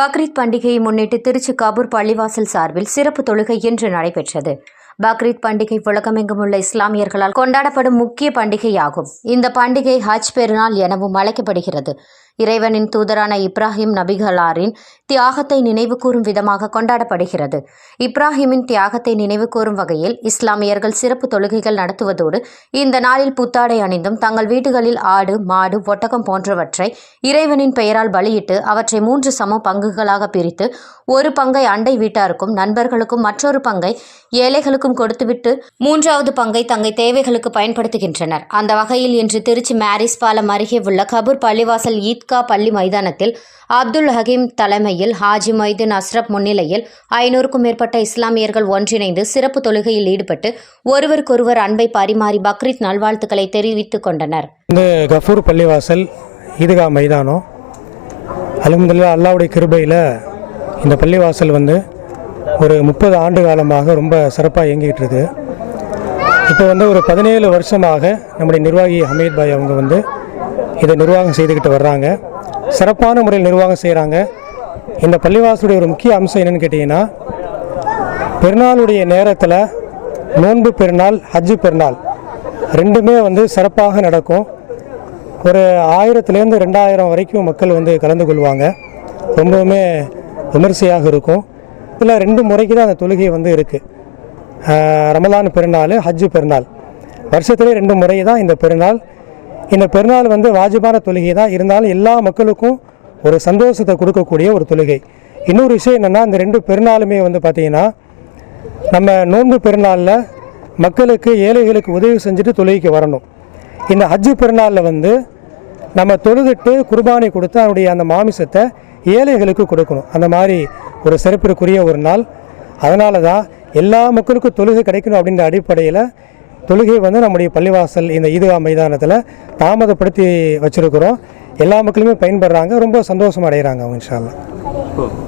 பக்ரீத் பண்டிகையை முன்னிட்டு திருச்சி காபூர் பள்ளிவாசல் சார்பில் சிறப்பு தொழுகை இன்று நடைபெற்றது. பக்ரீத் பண்டிகை உலகமெங்கும் உள்ள இஸ்லாமியர்களால் கொண்டாடப்படும் முக்கிய பண்டிகையாகும். இந்த பண்டிகை ஹஜ் பெருநாள் எனவும் அழைக்கப்படுகிறது. இறைவனின் தூதரான இப்ராஹிம் நபிகளாரின் தியாகத்தை நினைவுகூரும் விதமாக கொண்டாடப்படுகிறது. இப்ராஹிமின் தியாகத்தை நினைவுகூரும் வகையில் இஸ்லாமியர்கள் சிறப்பு தொழுகைகள் நடத்துவதோடு இந்த நாளில் புத்தாடை அணிந்தும் தங்கள் வீடுகளில் ஆடு மாடு ஒட்டகம் போன்றவற்றை இறைவனின் பெயரால் பலியிட்டு அவற்றை மூன்று சம பங்குகளாக பிரித்து ஒரு பங்கை அண்டை வீட்டாருக்கும் நண்பர்களுக்கும் மற்றொரு பங்கை ஏழைகளுக்கும் கொடுத்துவிட்டு மூன்றாவது பங்கை தங்கள் தேவைகளுக்கு பயன்படுத்துகின்றனர். அந்த வகையில் இன்று திருச்சி மேரிஸ் பாலம் அருகே உள்ள கபூர் பள்ளிவாசல் ஈத் ஈத்கா பள்ளி மைதானத்தில் அப்துல் ஹகீம் தலைமையில் ஹாஜி மைதீன் அஸ்ரப் முன்னிலையில் ஐநூறுக்கும் மேற்பட்ட இஸ்லாமியர்கள் ஒன்றிணைந்து சிறப்பு தொழுகையில் ஈடுபட்டு ஒருவருக்கொருவர் அன்பை பரிமாறி பக்ரீத் நல்வாழ்த்துக்களை தெரிவித்துக் கொண்டனர். இந்த கஃபூர் பள்ளிவாசல் ஈதுகா மைதானம் அலமதுல்லா அல்லாவுடைய கிருபையில் இந்த பள்ளிவாசல் வந்து ஒரு முப்பது ஆண்டு காலமாக ரொம்ப சிறப்பாக இயங்கிட்டு இருக்குது இப்போ வந்து ஒரு பதினேழு வருஷமாக நம்முடைய நிர்வாகி ஹமீத் பாய் அவங்க வந்து இதை நிர்வாகம் செய்துக்கிட்டு வர்றாங்க. சிறப்பான முறையில் நிர்வாகம் செய்கிறாங்க இந்த பள்ளிவாசலுடைய ஒரு முக்கிய அம்சம் என்னென்னு கேட்டிங்கன்னா பெருநாளுடைய நேரத்தில் நோன்பு பெருநாள் ஹஜ்ஜு பெருநாள் ரெண்டுமே வந்து சிறப்பாக நடக்கும். ஒரு ஆயிரத்துலேருந்து ரெண்டாயிரம் வரைக்கும் மக்கள் வந்து கலந்து கொள்வாங்க. ரொம்பவுமே விமரிசையாக இருக்கும். இதில் ரெண்டு முறைக்கு தான் அந்த தொழுகை வந்து இருக்குது ரமலான் பெருநாள் ஹஜ்ஜு பெருநாள். வருஷத்துலேயே ரெண்டு முறை தான் இந்த பெருநாள். இந்த பெருநாள் வந்து வாஜிபான தொழுகை தான். இருந்தாலும் எல்லா மக்களுக்கும் ஒரு சந்தோஷத்தை கொடுக்கக்கூடிய ஒரு தொழுகை. இன்னொரு விஷயம் என்னென்னா இந்த ரெண்டு பெருநாளுமே வந்து பார்த்திங்கன்னா நம்ம நோன்பு பெருநாளில் மக்களுக்கு ஏழைகளுக்கு உதவி செஞ்சுட்டு தொழுகைக்கு வரணும். இந்த ஹஜ்ஜு பெருநாளில் வந்து நம்ம தொழுதுட்டு குர்பானை கொடுத்து அவனுடைய அந்த மாமிசத்தை ஏழைகளுக்கு கொடுக்கணும். அந்த மாதிரி ஒரு சிறப்பிற்குரிய ஒரு நாள். அதனால தான் எல்லா மக்களுக்கும் தொழுகை கிடைக்கணும் அப்படின்ற அடிப்படையில் தொழுகை வந்து நம்முடைய பள்ளிவாசல் இந்த ஈதுகா மைதானத்தில் தாமதப்படுத்தி வச்சுருக்கிறோம். எல்லா மக்களுமே பயன்படுறாங்க. ரொம்ப சந்தோஷம் அடைகிறாங்க அவங்க இன்ஷால்லாம்